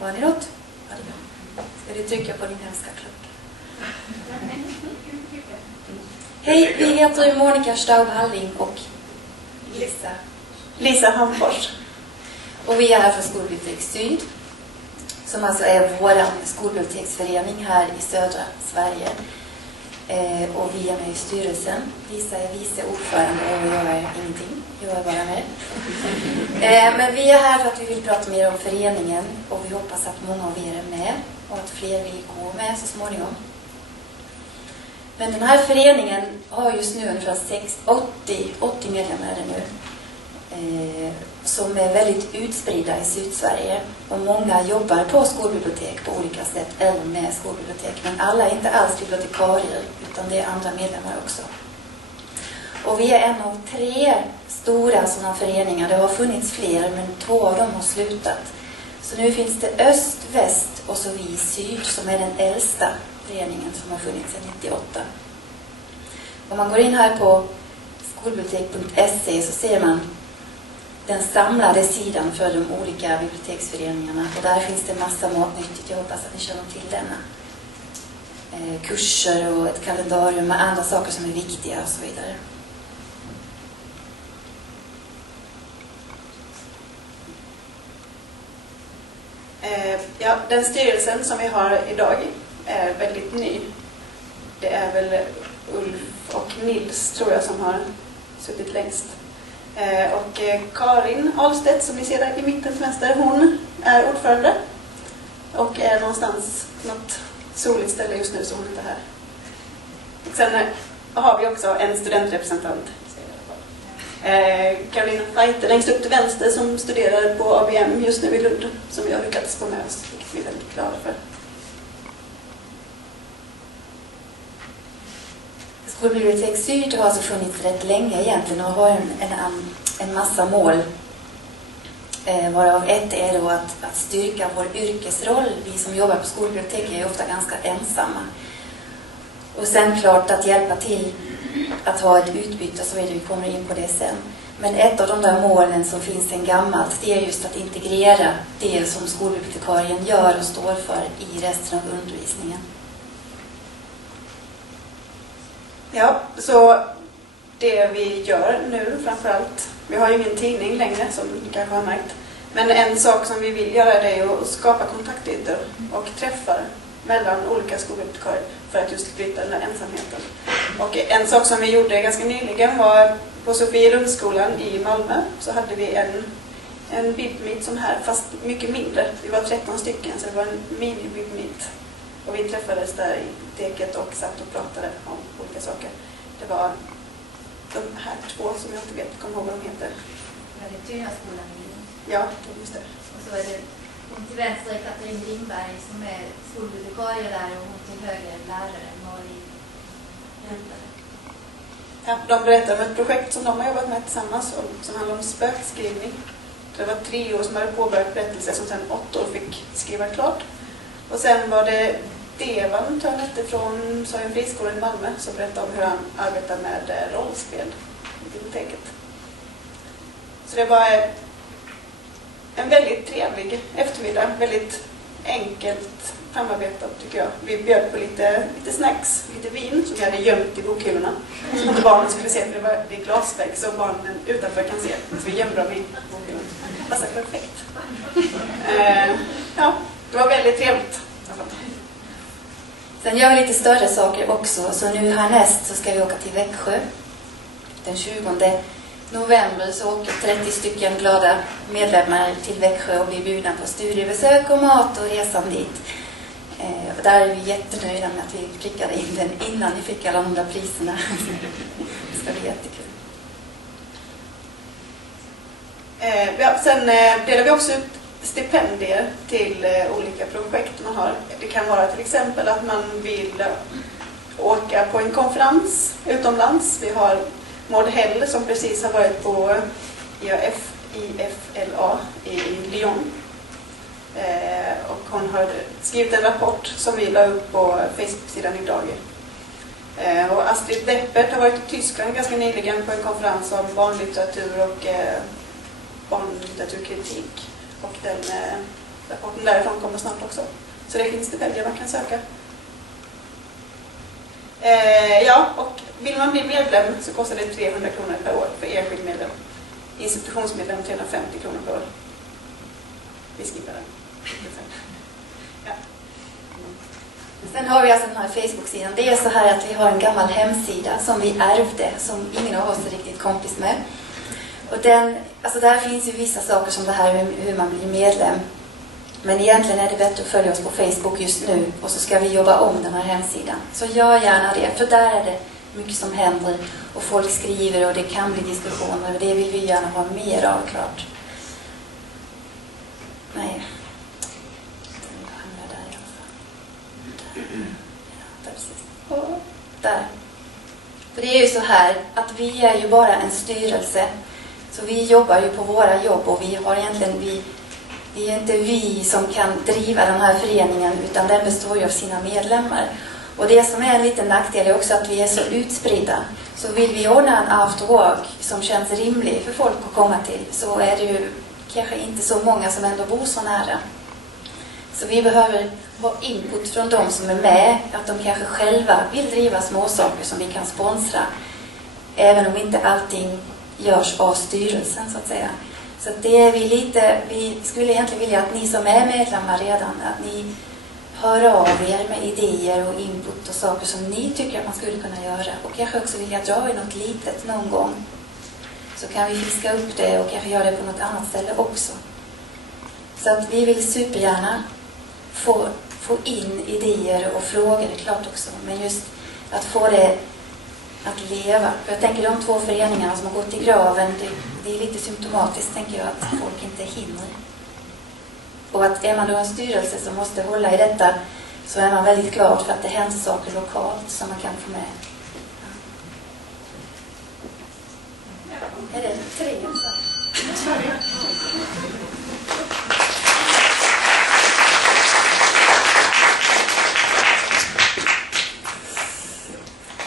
Har ni något? Ska du trycka på din hemska klocka? Hej, vi heter Monica Staub-Halling och Lisa Hamfors. Och vi är här från Skolbibliotek Syd, som alltså är vår skolbiblioteksförening här i södra Sverige. Och vi är med i styrelsen. Lisa är vice ordförande och jag är ingenting. Jag är bara med. Men vi är här för att vi vill prata mer om föreningen och vi hoppas att många av er är med och att fler vill gå med så småningom. Men den här föreningen har just nu ungefär 80 medlemmar nu. Som är väldigt utspridda i Sydsverige. Och många jobbar på skolbibliotek på olika sätt, även med skolbibliotek. Men alla är inte alls bibliotekarier, utan det är andra medlemmar också. Och vi är en av 3 stora sådana föreningar. Det har funnits fler, men 2 av dem har slutat. Så nu finns det öst, väst och så vi syd, som är den äldsta föreningen som har funnits sedan 98. Om man går in här på skolbibliotek.se så ser man den samlade sidan för de olika biblioteksföreningarna. Och där finns det massa matnyttigt. Jag hoppas att ni känner till denna. Kurser och ett kalendarium med andra saker som är viktiga och så vidare. Ja, den styrelsen som vi har idag är väldigt ny. Det är väl Ulf och Nils, tror jag, som har suttit längst. Och Karin Ahlstedt, som ni ser där i mitten till vänster, hon är ordförande. Och är någonstans något soligt ställe just nu, så hon är inte här. Och sen har vi också en studentrepresentant. Carolina Feite längst upp till vänster, som studerar på ABM just nu i Lund, som vi har lyckats få med oss, vilket vi är väldigt glada för. Skolbibliotek Syd har alltså funnits rätt länge egentligen och har en massa mål. Varav ett är då att styrka vår yrkesroll. Vi som jobbar på skolbibliotek är ofta ganska ensamma. Och sen klart att hjälpa till att ha ett utbyte, så vidare. Vi kommer in på det sen. Men ett av de där målen som finns sedan gammalt, det är just att integrera det som skolbibliotekarien gör och står för i resten av undervisningen. Ja, så det vi gör nu framförallt, vi har ju ingen tidning längre som ni kanske har märkt, men en sak som vi vill göra, det är att skapa kontaktytor och träffar mellan olika skolbibliotekarier för att just bryta den här ensamheten. Och en sak som vi gjorde ganska nyligen var på Sofielundsskolan i Malmö, så hade vi en bibmeet som här, fast mycket mindre. Vi var 13 stycken, så det var en mini-bibmeet. Och vi träffades där i biblioteket och satt och pratade om olika saker. Det var de här 2 som jag inte vet, kommer ihåg vad de heter. Var det Tynaskolan? Ja, just det. Och så är det hon till vänster Katrin Lindberg som är skolbibliotekarie där, och hon till höger lärare Malin. Ja, de berättade om ett projekt som de har jobbat med tillsammans som handlar om spökskrivning. Det var 3 år som hade påbörjat berättelser som sedan 8 år fick skriva klart. Och sen var det Devan Törnette från Sören Friskolan i Malmö som berättade om hur han arbetar med rollspel i biblioteket. Så det var en väldigt trevlig eftermiddag, väldigt enkelt framarbetat tycker jag. Vi bjöd på lite snacks, lite vin som vi hade gömt i bokhyllorna. Så inte barnen skulle se, för det är glasvägg så barnen utanför kan se. Så vi gömde dem i bokhyllorna. Det passade perfekt. Ja, det var väldigt trevligt. Sen gör vi lite större saker också. Så nu härnäst så ska vi åka till Växjö. Den 20 november så åker 30 stycken glada medlemmar till Växjö och blir bjudna på studiebesök och mat och resan dit. Och där är vi jättenöjda med att vi prickade in den innan ni fick alla de där priserna. Det ska bli jättekul. Ja, sen delar vi också ut stipendier till olika projekt man har. Det kan vara till exempel att man vill åka på en konferens utomlands. Vi har Maud Hell som precis har varit på IFLA i Lyon. Och hon har skrivit en rapport som vi la upp på Facebook-sidan idag. Och Astrid Deppert har varit i Tyskland ganska nyligen på en konferens om barnlitteratur och barnlitteraturkritik. Och den rapporten därifrån kommer snart också. Så det finns stipendier man kan söka. Ja, och vill man bli medlem så kostar det 300 kronor per år för enskild medlem. Institutionsmedlem 350 kronor per år. Vi skippar den. Ja. Sen har vi alltså den här Facebook-sidan. Det är så här att vi har en gammal hemsida som vi ärvde, som ingen av oss är riktigt kompis med. Och där finns ju vissa saker som det här hur man blir medlem. Men egentligen är det bättre att följa oss på Facebook just nu. Och så ska vi jobba om den här hemsidan. Så gör gärna det, för där är det mycket som händer. Och folk skriver och det kan bli diskussioner. Och det vill vi gärna ha mer av, klart. Nej. Där. För det är ju så här att vi är ju bara en styrelse. Så vi jobbar ju på våra jobb och vi har egentligen, det är inte vi som kan driva den här föreningen utan den består ju av sina medlemmar. Och det som är en liten nackdel är också att vi är så utspridda. Så vill vi ordna en afterwork som känns rimlig för folk att komma till så är det ju kanske inte så många som ändå bor så nära. Så vi behöver ha input från de som är med, att de kanske själva vill driva småsaker som vi kan sponsra. Även om inte allting görs av styrelsen så att säga. Så att det är vi skulle egentligen vilja att ni som är medlemmar redan, att ni hör av er med idéer och input och saker som ni tycker att man skulle kunna göra. Och kanske också vilja dra i något litet någon gång. Så kan vi fiska upp det och kanske göra det på något annat ställe också. Så att vi vill supergärna få in idéer och frågor, det är klart också. Men just att få det att leva. För jag tänker de 2 föreningarna som har gått i graven, det är lite symptomatiskt, tänker jag, att folk inte hinner. Och att är man då en styrelse som måste hålla i detta så är man väldigt glad för att det händer saker lokalt som man kan få med.